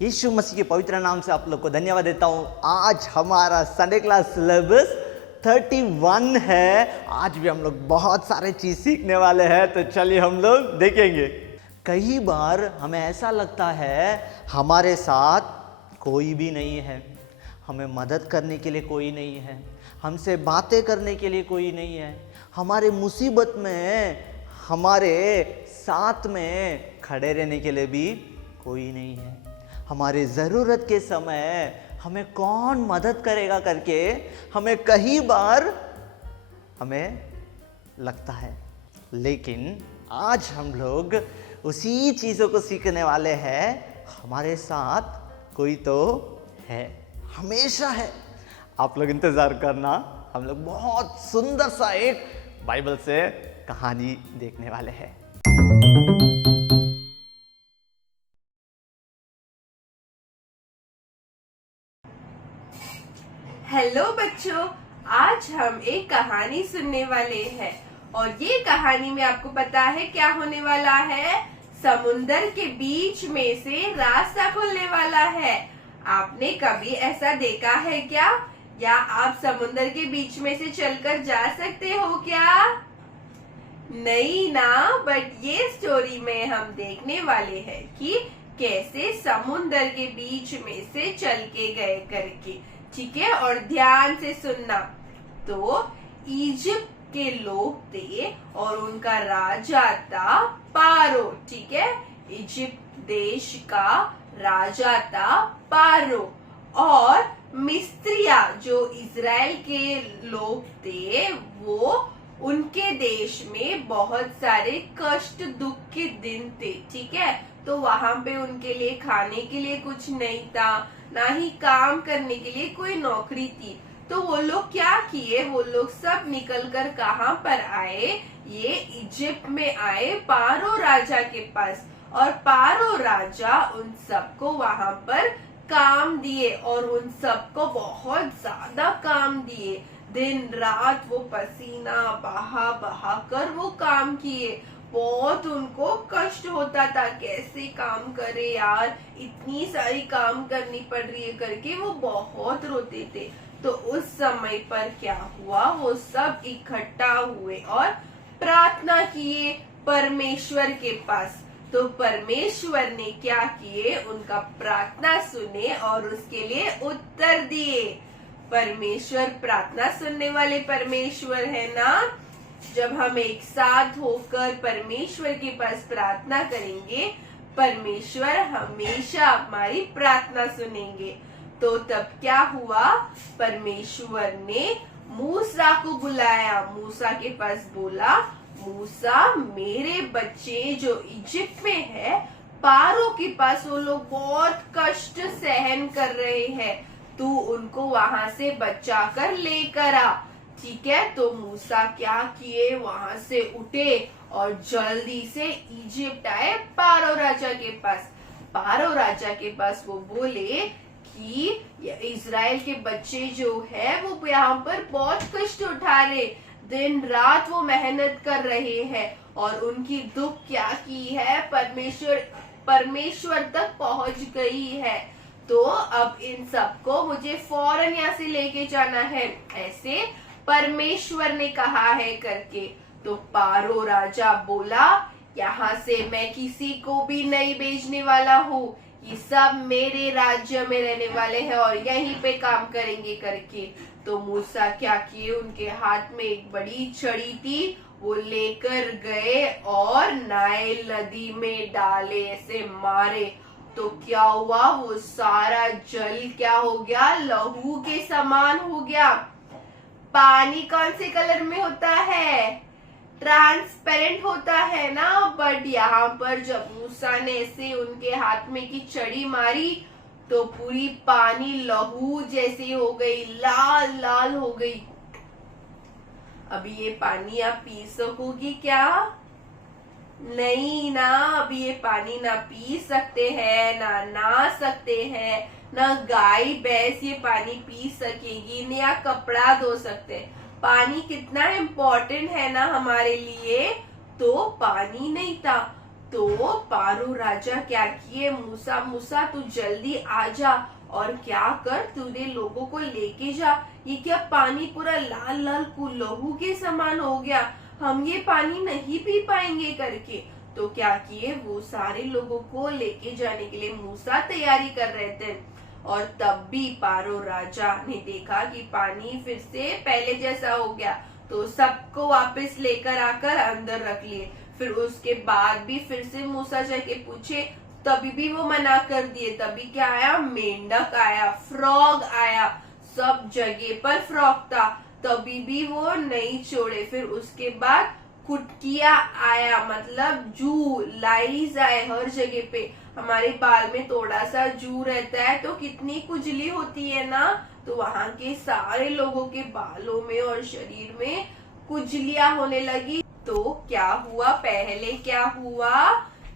यीशु मसीह के पवित्र नाम से आप लोग को धन्यवाद देता हूँ। आज हमारा संडे क्लास सिलेबस 31 है। आज भी हम लोग बहुत सारे चीज़ सीखने वाले हैं, तो चलिए हम लोग देखेंगे। कई बार हमें ऐसा लगता है हमारे साथ कोई भी नहीं है, हमें मदद करने के लिए कोई नहीं है, हमसे बातें करने के लिए कोई नहीं है, हमारे मुसीबत में हमारे साथ में खड़े रहने के लिए भी कोई नहीं है, हमारे ज़रूरत के समय हमें कौन मदद करेगा करके हमें कई बार हमें लगता है। लेकिन आज हम लोग उसी चीज़ों को सीखने वाले हैं। हमारे साथ कोई तो है, हमेशा है। आप लोग इंतज़ार करना, हम लोग बहुत सुंदर सा एक बाइबल से कहानी देखने वाले हैं। हेलो बच्चों, आज हम एक कहानी सुनने वाले हैं और ये कहानी में आपको पता है क्या होने वाला है। समुंदर के बीच में से रास्ता खुलने वाला है। आपने कभी ऐसा देखा है क्या? या आप समुंदर के बीच में से चलकर जा सकते हो क्या? नहीं ना, बट ये स्टोरी में हम देखने वाले हैं कि कैसे समुंदर के बीच में से चल के गए करके। ठीक है, और ध्यान से सुनना। तो इजिप्ट के लोग थे और उनका राजा था पारो। ठीक है, इजिप्ट देश का राजा था पारो। और मिस्रिया जो इजराइल के लोग थे, वो उनके देश में बहुत सारे कष्ट दुख के दिन थे। ठीक है, तो वहां पे उनके लिए खाने के लिए कुछ नहीं था, ना ही काम करने के लिए कोई नौकरी थी। तो वो लोग क्या किए, वो लोग सब निकलकर कहाँ पर आए, ये इजिप्ट में आए पारो राजा के पास। और पारो राजा उन सबको वहां पर काम दिए और उन सबको बहुत ज्यादा काम दिए। दिन रात वो पसीना बहा बहा कर वो काम किए। बहुत उनको कष्ट होता था, कैसे काम करे यार, इतनी सारी काम करनी पड़ रही है करके वो बहुत रोते थे। तो उस समय पर क्या हुआ, वो सब इकट्ठा हुए और प्रार्थना किए परमेश्वर के पास। तो परमेश्वर ने क्या किए, उनका प्रार्थना सुने और उसके लिए उत्तर दिए। परमेश्वर प्रार्थना सुनने वाले परमेश्वर है ना। जब हम एक साथ होकर परमेश्वर के पास प्रार्थना करेंगे, परमेश्वर हमेशा हमारी प्रार्थना सुनेंगे। तो तब क्या हुआ, परमेश्वर ने मूसा को बुलाया। मूसा के पास बोला, मूसा मेरे बच्चे जो इजिप्ट में है, पारो के पास वो लोग बहुत कष्ट सहन कर रहे हैं, तू उनको वहां से बचा कर लेकर आ। ठीक है, तो मूसा क्या किए, वहां से उठे और जल्दी से इजिप्ट आए पारो राजा के पास। पारो राजा के पास वो बोले कि इजराइल के बच्चे जो है वो यहाँ पर बहुत कष्ट उठा रहे, दिन रात वो मेहनत कर रहे हैं और उनकी दुख क्या की है, परमेश्वर तक पहुंच गई है। तो अब इन सबको मुझे फौरन यहाँ से लेके जाना है, ऐसे परमेश्वर ने कहा है करके। तो पारो राजा बोला, यहाँ से मैं किसी को भी नहीं भेजने वाला हूँ, ये सब मेरे राज्य में रहने वाले हैं और यहीं पे काम करेंगे करके। तो मूसा क्या किए, उनके हाथ में एक बड़ी छड़ी थी, वो लेकर गए और नाइल नदी में डाले, ऐसे मारे। तो क्या हुआ, वो सारा जल क्या हो गया, लहू के समान हो गया। पानी कौन से कलर में होता है, ट्रांसपेरेंट होता है ना। बट यहाँ पर जब मूसा ने ऐसे उनके हाथ में की छड़ी मारी, तो पूरी पानी लहू जैसी हो गई, लाल लाल हो गई। अभी ये पानी आप पी सकोगी क्या? नहीं ना, अभी ये पानी ना पी सकते हैं, ना नहा सकते हैं, ना गाय भैंस ये पानी पी सकेगी, न या कपड़ा धो सकते हैं। पानी कितना इम्पोर्टेंट है ना हमारे लिए। तो पानी नहीं था, तो पारो राजा क्या किए, मूसा मूसा तू जल्दी आ जा और क्या कर, तूने लोगों को लेके जा। ये क्या पानी पूरा लाल लाल लहू के समान हो गया, हम ये पानी नहीं पी पाएंगे करके। तो क्या किए, वो सारे लोगों को लेके जाने के लिए मूसा तैयारी कर रहे थे। और तब भी पारो राजा ने देखा कि पानी फिर से पहले जैसा हो गया, तो सबको वापस लेकर आकर अंदर रख लिए। फिर उसके बाद भी फिर से मूसा जाके पूछे, तभी भी वो मना कर दिए। तभी क्या आया, मेंढक आया, फ्रॉग आया, सब जगह पर फ्रॉग था, तभी भी वो नहीं छोड़े। फिर उसके बाद कुटकिया आया, मतलब जू, लाइज आए हर जगह पे। हमारे बाल में थोड़ा सा जू रहता है तो कितनी खुजली होती है ना, तो वहां के सारे लोगों के बालों में और शरीर में खुजलियां होने लगी। तो क्या हुआ, पहले क्या हुआ,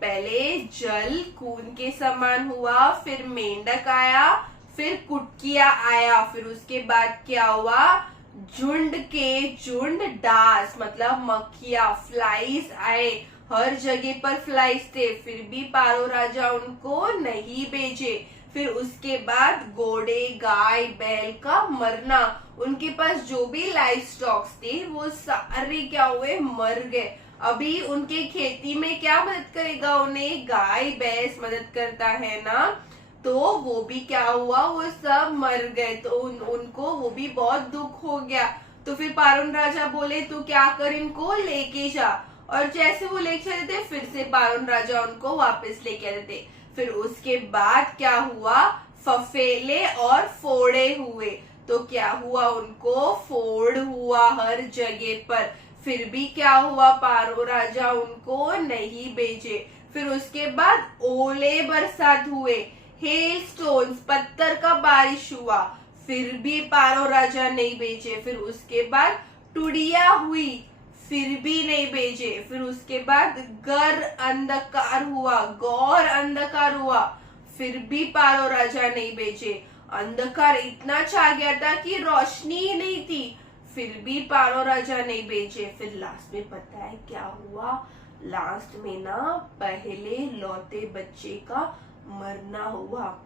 पहले जल खून के समान हुआ, फिर मेंढक आया, फिर कुटकिया आया, फिर उसके बाद क्या हुआ, झुंड के झुंड डास, मतलब मक्खियां, फ्लाइज आए, हर जगह पर फ्लाइज थे। फिर भी पारो राजा उनको नहीं भेजे। फिर उसके बाद घोड़े, गाय, बैल का मरना, उनके पास जो भी लाइफ स्टॉक्स थे वो सारे क्या हुए, मर गए। अभी उनके खेती में क्या मदद करेगा उन्हें, गाय भैंस मदद करता है ना, तो वो भी क्या हुआ, वो सब मर गए। तो उनको वो भी बहुत दुख हो गया। तो फिर पारून राजा बोले, तू क्या कर, इनको लेके जा। और जैसे वो लेके चले थे, फिर से पारून राजा उनको वापस लेके आते थे। फिर उसके बाद क्या हुआ, फफेले और फोड़े हुए। तो क्या हुआ, उनको फोड़ हुआ हर जगह पर। फिर भी क्या हुआ, पारो राजा उनको नहीं भेजे। फिर उसके बाद ओले बरसात हुए, हेल स्टोन्स, पत्थर का बारिश हुआ, फिर भी पारो राजा नहीं भेजे। फिर उसके बाद टुडिया हुई, फिर भी नहीं भेजे। फिर उसके बाद गर अंधकार हुआ, गौर अंधकार हुआ, फिर भी पारो राजा नहीं भेजे। अंधकार इतना छा गया था कि रोशनी ही नहीं थी, फिर भी पारो राजा नहीं भेजे। फिर लास्ट में पता है क्या हुआ, लास्ट में ना पहले लौते बच्चे का मरना हुआ।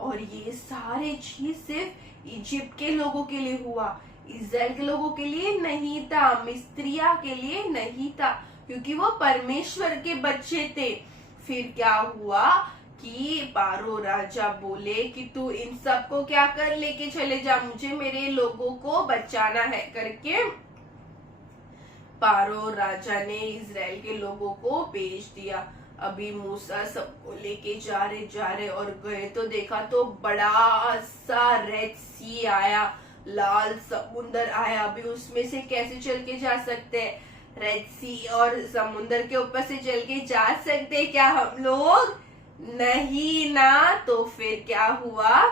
और ये सारे चीज सिर्फ इजिप्ट के लोगों के लिए हुआ, इजराइल के लोगों के लिए नहीं था, मिस्त्रिया के लिए नहीं था, क्योंकि वो परमेश्वर के बच्चे थे। फिर क्या हुआ कि पारो राजा बोले कि तू इन सबको क्या कर, लेके चले जा, मुझे मेरे लोगों को बचाना है करके पारो राजा ने इजराइल के लोगों को भेज दिया। अभी मूसा सबको लेके जा रहे और गए तो देखा तो बड़ा सा रेड सी आया, लाल समुंदर आया। अभी उसमें से कैसे चल के जा सकते हैं, रेड सी और समुंदर के ऊपर से चल के जा सकते हैं क्या हम लोग, नहीं ना। तो फिर क्या हुआ,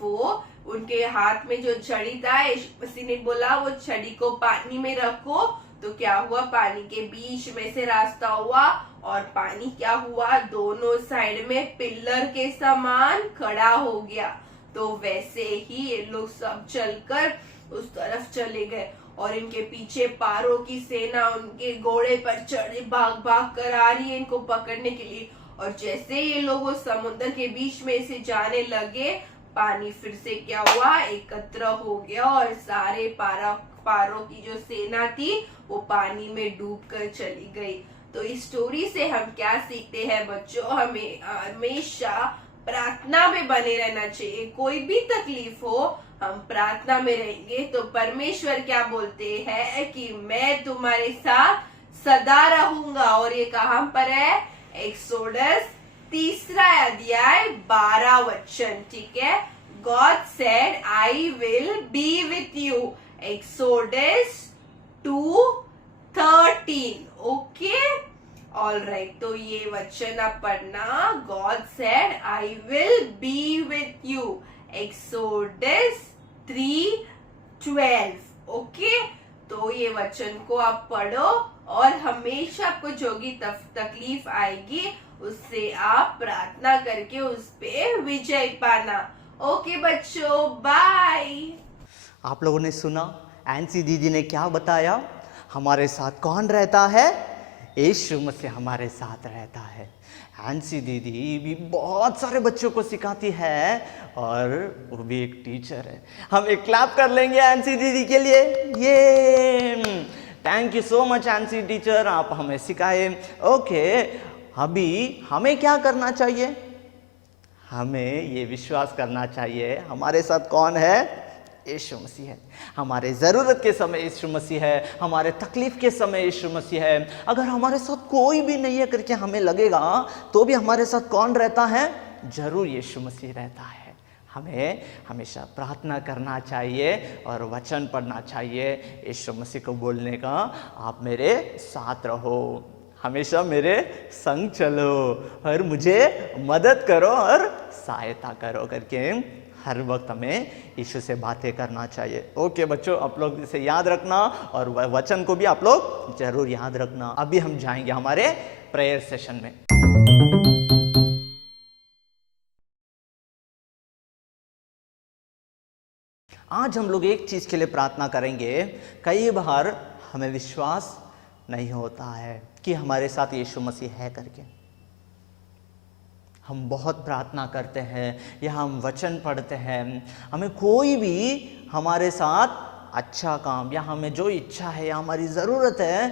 वो उनके हाथ में जो छड़ी था, यीशु ने बोला वो छड़ी को पानी में रखो। तो क्या हुआ, पानी के बीच में से रास्ता हुआ और पानी क्या हुआ, दोनों साइड में पिलर के समान खड़ा हो गया। तो वैसे ही ये लोग सब चलकर उस तरफ चले गए और इनके पीछे पारो की सेना उनके घोड़े पर चढ़े भाग भाग कर आ रही है इनको पकड़ने के लिए। और जैसे ये लोग उस समुद्र के बीच में से जाने लगे, पानी फिर से क्या हुआ, एकत्र हो गया और सारे पारो की जो सेना थी वो पानी में डूब कर चली गई। तो इस स्टोरी से हम क्या सीखते हैं बच्चों, हमें हमेशा प्रार्थना में बने रहना चाहिए। कोई भी तकलीफ हो, हम प्रार्थना में रहेंगे तो परमेश्वर क्या बोलते हैं कि मैं तुम्हारे साथ सदा रहूंगा। और ये कहां पर है, एक्सोडस 3 अध्याय 12 वचन, ठीक है। God said I will be with you, Exodus 2:13, okay, alright. तो ये वचन आप पढ़ना, God said I will be with you, Exodus 3:12, okay. तो ये वचन को आप पढ़ो और हमेशा आपको जो भी तकलीफ आएगी उससे आप प्रार्थना करके उस पे विजय पाना। ओके बच्चों, बाय। आप लोगों ने सुना एनसी दीदी ने क्या बताया, हमारे साथ कौन रहता है, यीशु मसीह हमारे साथ रहता है। हैंसी दीदी भी बहुत सारे बच्चों को सिखाती है और वो भी एक टीचर है। हम एक क्लैप कर लेंगे हैंसी दीदी के लिए। ये thank you so much Hansi teacher, आप हमें सिखाए। ओके, अभी हमें क्या करना चाहिए? हमें ये विश्वास करना चाहिए हमारे साथ कौन है? यीशु मसीह है। हमारे ज़रूरत के समय यीशु मसीह है, हमारे तकलीफ के समय यीशु मसीह है। अगर हमारे साथ कोई भी नहीं है करके हमें लगेगा तो भी हमारे साथ कौन रहता है? जरूर यीशु मसीह रहता है। हमें हमेशा प्रार्थना करना चाहिए और वचन पढ़ना चाहिए, यीशु मसीह को बोलने का, आप मेरे साथ रहो, हमेशा मेरे संग चलो और मुझे मदद करो और सहायता करो करके हर वक्त हमें यीशु से बातें करना चाहिए। ओके बच्चों, आप लोग इसे याद रखना और वचन को भी आप लोग जरूर याद रखना। अभी हम जाएंगे हमारे प्रेयर सेशन में। आज हम लोग एक चीज के लिए प्रार्थना करेंगे। कई बार हमें विश्वास नहीं होता है कि हमारे साथ यीशु मसीह है करके। हम बहुत प्रार्थना करते हैं या हम वचन पढ़ते हैं, हमें कोई भी हमारे साथ अच्छा काम या हमें जो इच्छा है या हमारी ज़रूरत है,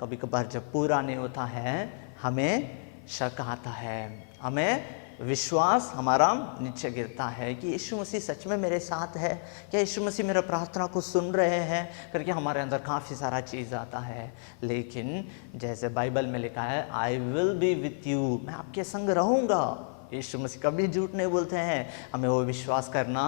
कभी कभार जब पूरा नहीं होता है हमें शक आता है, हमें विश्वास हमारा नीचे गिरता है कि यीशु मसीह सच में मेरे साथ है, क्या यीशु मसीह मेरा प्रार्थना को सुन रहे हैं करके हमारे अंदर काफ़ी सारा चीज़ आता है। लेकिन जैसे बाइबल में लिखा है, I will be with you, मैं आपके संग रहूँगा। यीशु मसीह कभी झूठ नहीं बोलते हैं। हमें वो विश्वास करना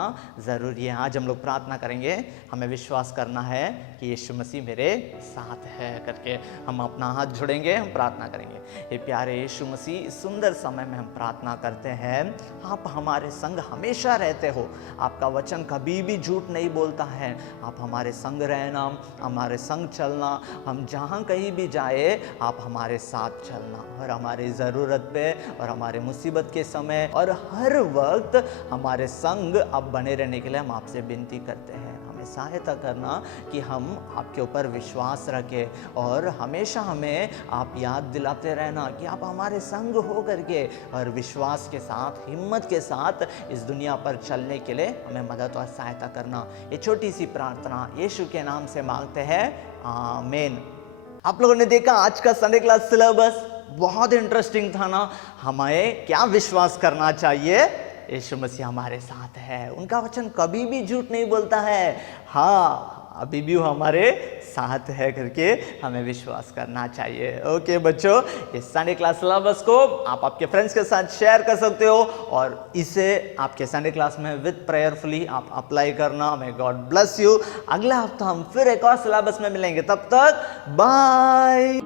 ज़रूरी है। आज हम लोग प्रार्थना करेंगे, हमें विश्वास करना है कि यीशु मसीह मेरे साथ है करके हम अपना हाथ जोड़ेंगे, हम प्रार्थना करेंगे। ये प्यारे यीशु मसीह, इस सुंदर समय में हम प्रार्थना करते हैं, आप हमारे संग हमेशा रहते हो, आपका वचन कभी भी झूठ नहीं बोलता है। आप हमारे संग रहना, हमारे संग चलना, हम जहाँ कहीं भी जाए आप हमारे साथ चलना और हमारी ज़रूरत पे और हमारे मुसीबत के समय और हर वक्त हमारे संग अब बने रहने के लिए हम आपसे विनती करते हैं। हमें सहायता करना कि हम आपके ऊपर विश्वास रखें और हमेशा हमें आप याद दिलाते रहना कि आप हमारे संग हो करके और विश्वास के साथ, हिम्मत के साथ इस दुनिया पर चलने के लिए हमें मदद और सहायता करना। ये छोटी सी प्रार्थना यीशु के नाम से मांगते हैं, आमीन। आप लोगों ने देखा आज का संडे क्लास सिलेबस बहुत इंटरेस्टिंग था ना। हमें क्या विश्वास करना चाहिए? यीशु मसीह हमारे साथ है, उनका वचन कभी भी झूठ नहीं बोलता है। हाँ, अभी भी वो हमारे साथ है करके हमें विश्वास करना चाहिए। ओके बच्चों, इस संडे क्लास सिलेबस को आप आपके फ्रेंड्स के साथ शेयर कर सकते हो और इसे आपके संडे क्लास में विद प्रेयरफुली आप अप्लाई करना। May God bless you. अगला हफ्ता हम फिर एक और सिलेबस में मिलेंगे, तब तक बाय।